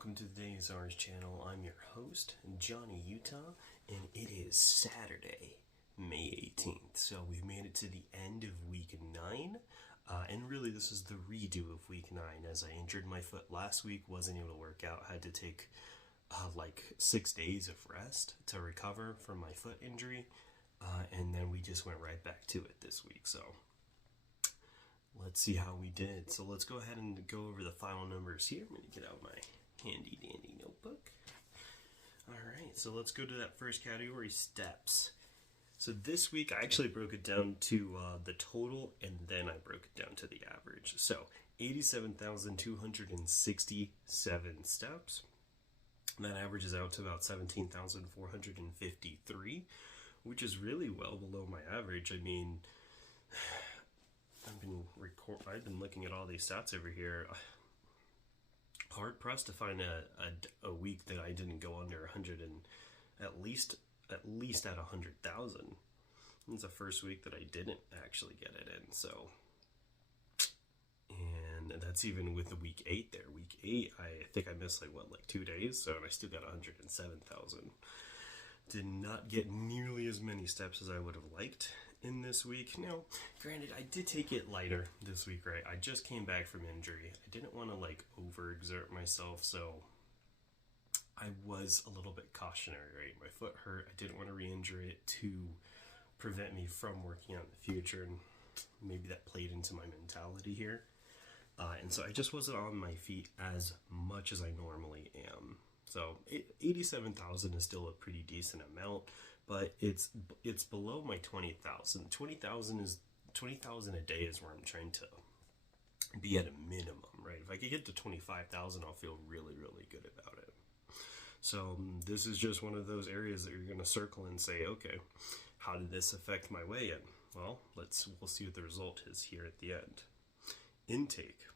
welcome to the TheDayIsOurz channel. I'm your host, Johnny Utah, and it is Saturday, May 18th. So we've made it to the end of week 9, and really this is the redo of week 9, as I injured my foot last week, wasn't able to work out, had to take like 6 days of rest to recover from my foot injury, and then we just went right back to it this week. So let's see how we did. So let's go ahead and go over the final numbers here. I'm going to get out my handy dandy notebook. Alright, so let's go to that first category, steps. So this week I actually broke it down to the total, and then I broke it down to the average. So 87,267 steps. That averages out to about 17,453, which is really well below my average. I mean, I've been looking at all these stats over here. Hard pressed to find a week that I didn't go under 100 and at least at 100,000. It's the first week that I didn't actually get it in. So, and that's even with the week 8 there. Week 8, I think I missed like 2 days, so I still got 107,000. Did not get nearly as many steps as I would have liked in this week. Now, granted, I did take it lighter this week, right? I just came back from injury. I didn't want to overexert myself, so I was a little bit cautionary, right? My foot hurt. I didn't want to re-injure it to prevent me from working out in the future, and maybe that played into my mentality here. And so I just wasn't on my feet as much as I normally am. So 87,000 is still a pretty decent amount, but it's below my 20,000. 20,000 a day is where I'm trying to be at a minimum, right? If I could get to 25,000, I'll feel really, really good about it. So this is just one of those areas that you're going to circle and say, okay, how did this affect my weigh-in? Well, we'll see what the result is here at the end. Intake.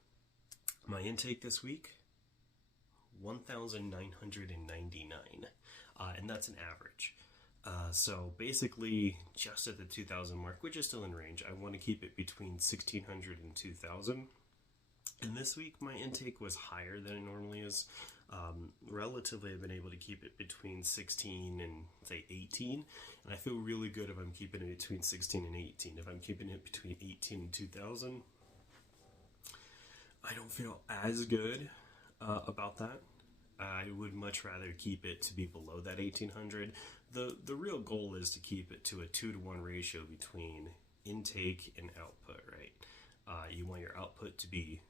My intake this week, 1,999, and that's an average. So basically just at the 2,000 mark, which is still in range. I want to keep it between 1,600 and 2,000. And this week my intake was higher than it normally is. Relatively, I've been able to keep it between 16 and say 18, and I feel really good if I'm keeping it between 16 and 18. If I'm keeping it between 18 and 2,000, I don't feel as good about that. I would much rather keep it to be below that 1,800. The real goal is to keep it to a 2-to-1 ratio between intake and output, right? You want your output to be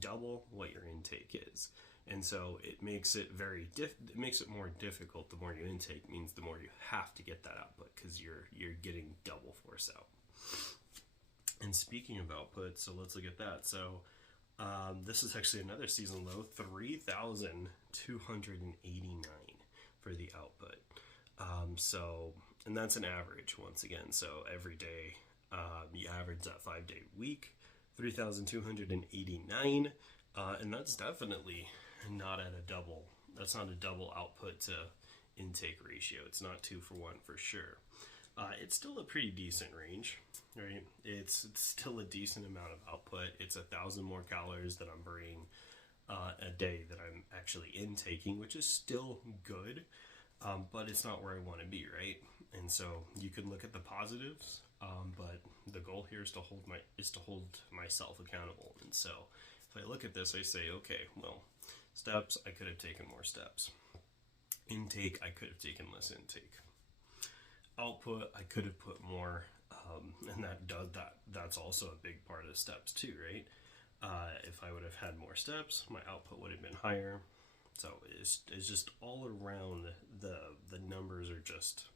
double what your intake is. And so it makes it it makes it more difficult. The more you intake means the more you have to get that output, because you're getting double force out. And speaking of output, so let's look at that. So this is actually another season low, 3,289 for the output. And that's an average once again. So every day, you average that 5-day week, 3,289, and that's definitely not at a double. That's not a double output to intake ratio. It's not 2-for-1 for sure. It's still a pretty decent range, right? It's still a decent amount of output. It's 1,000 more calories that I'm burning a day that I'm actually intaking, which is still good, but it's not where I want to be, right? And so you can look at the positives, but the goal here is to hold myself accountable. And so if I look at this, I say, okay, well, steps, I could have taken more steps. Intake, I could have taken less intake. Output, I could have put more, and that's also a big part of steps too, right? If I would have had more steps, my output would have been higher. So it's just all around, the numbers are just,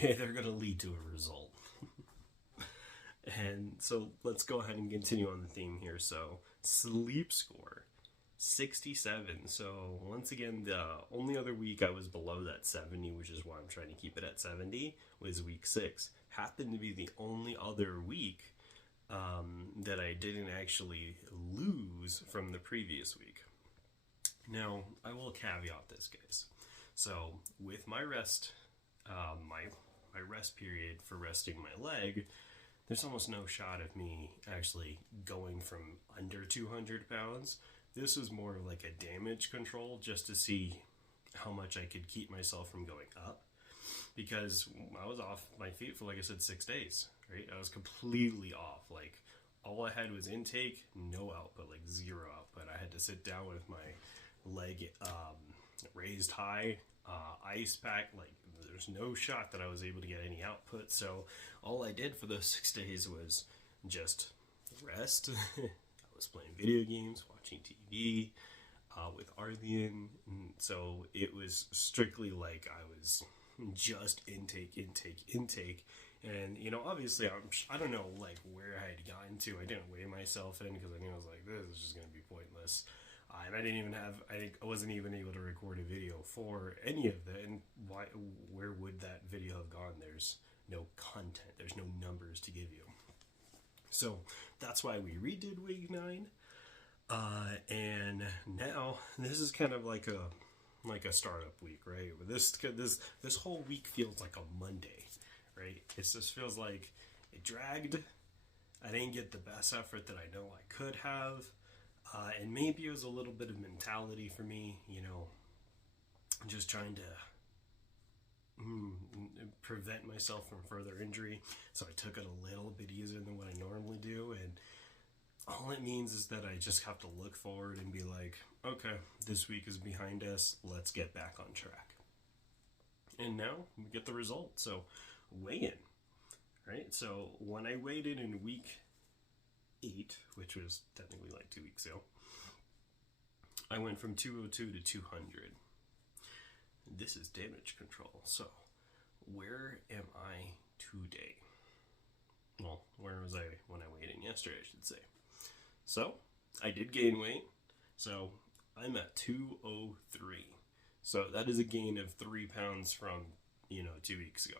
they're going to lead to a result. And so let's go ahead and continue on the theme here. So sleep score, 67. So once again, the only other week I was below that 70, which is why I'm trying to keep it at 70, was week 6. Happened to be the only other week that I didn't actually lose from the previous week. Now, I will caveat this, guys. So with my rest, my rest period for resting my leg, there's almost no shot of me actually going from under 200 pounds This was more like a damage control just to see how much I could keep myself from going up, because I was off my feet for, like I said, 6 days, right? I was completely off. Like, all I had was intake, no output, like zero output. I had to sit down with my leg raised high, ice pack. Like, there's no shot that I was able to get any output. So all I did for those 6 days was just rest. I was playing video games, watching TV, with Arthian. So it was strictly like I was just intake. And, you know, obviously, I don't know, like, where I had gotten to. I didn't weigh myself in because I knew I was like, this is just going to be pointless. And I wasn't even able to record a video for any of that. And where would that video have gone? There's no content. There's no numbers to give you. So that's why we redid week 9. And now this is kind of like a startup week, right? This whole week feels like a Monday, right? It just feels like it dragged. I didn't get the best effort that I know I could have. And maybe it was a little bit of mentality for me, you know, just trying to prevent myself from further injury. So I took it a little bit easier than what I normally do. And all it means is that I just have to look forward and be like, okay, this week is behind us. Let's get back on track. And now we get the result. So weigh in, right? So when I weighed in week 8, which was technically like 2 weeks ago, I went from 202 to 200. This is damage control. So where am I today? Well, where was I when I weighed in yesterday, I should say. So I did gain weight. So I'm at 203. So that is a gain of 3 pounds from, 2 weeks ago.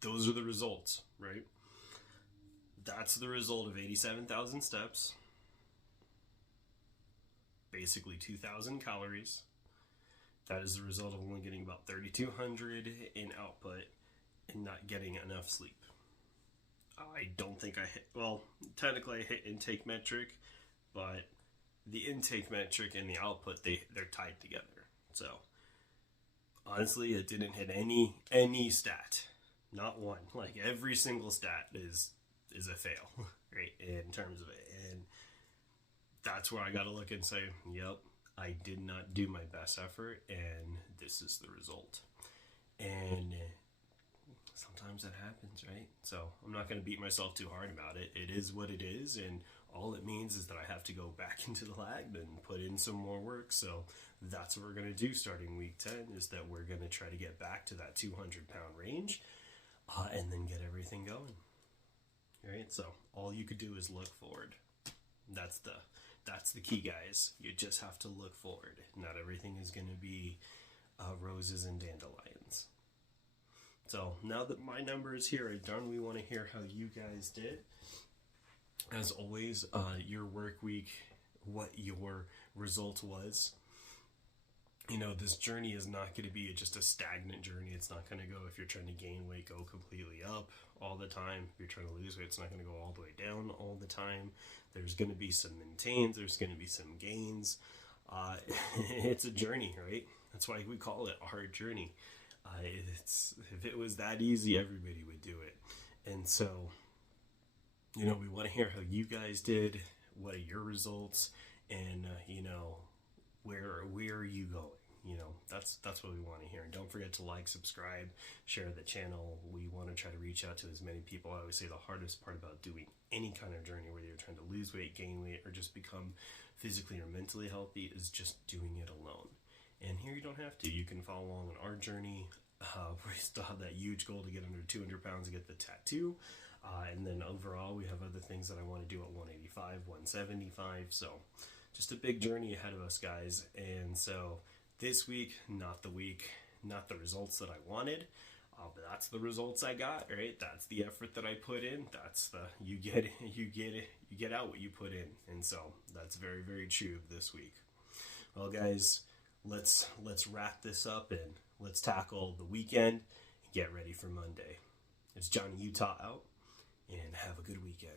Those are the results, right? That's the result of 87,000 steps, basically 2,000 calories. That is the result of only getting about 3,200 in output and not getting enough sleep. I don't think I hit, well, technically I hit intake metric, but the intake metric and the output, they're tied together. So honestly, it didn't hit any stat, not one. Like, every single stat is a fail, right, in terms of it. And that's where I got to look and say, yep, I did not do my best effort, and this is the result. And sometimes that happens, right? So I'm not going to beat myself too hard about it. It is what it is, and all it means is that I have to go back into the lab and put in some more work. So that's what we're going to do starting week 10, is that we're going to try to get back to that 200-pound range, and then get everything going. Right? So all you could do is look forward. That's the key, guys. You just have to look forward. Not everything is going to be roses and dandelions. So now that my number is here, I darnly want to hear how you guys did. As always, your work week, what your result was. This journey is not going to be just a stagnant journey. It's not going to go, if you're trying to gain weight, go completely up all the time. If you're trying to lose weight, it's not going to go all the way down all the time. There's going to be some maintains. There's going to be some gains. It's a journey, right? That's why we call it a hard journey. If it was that easy, everybody would do it. And so, we want to hear how you guys did. What are your results? And, where are you going? That's what we want to hear. And don't forget to like, subscribe, share the channel. We want to try to reach out to as many people. I always say the hardest part about doing any kind of journey, whether you're trying to lose weight, gain weight, or just become physically or mentally healthy, is just doing it alone. And here you don't have to. You can follow along on our journey. We still have that huge goal to get under 200 pounds to get the tattoo. And then overall, we have other things that I want to do at 185, 175. So just a big journey ahead of us, guys. And so this week, not the results that I wanted, but that's the results I got, right? That's the effort that I put in. That's you get out what you put in. And so that's very, very true of this week. Well, guys, let's wrap this up and let's tackle the weekend and get ready for Monday. It's Johnny Utah out, and have a good weekend.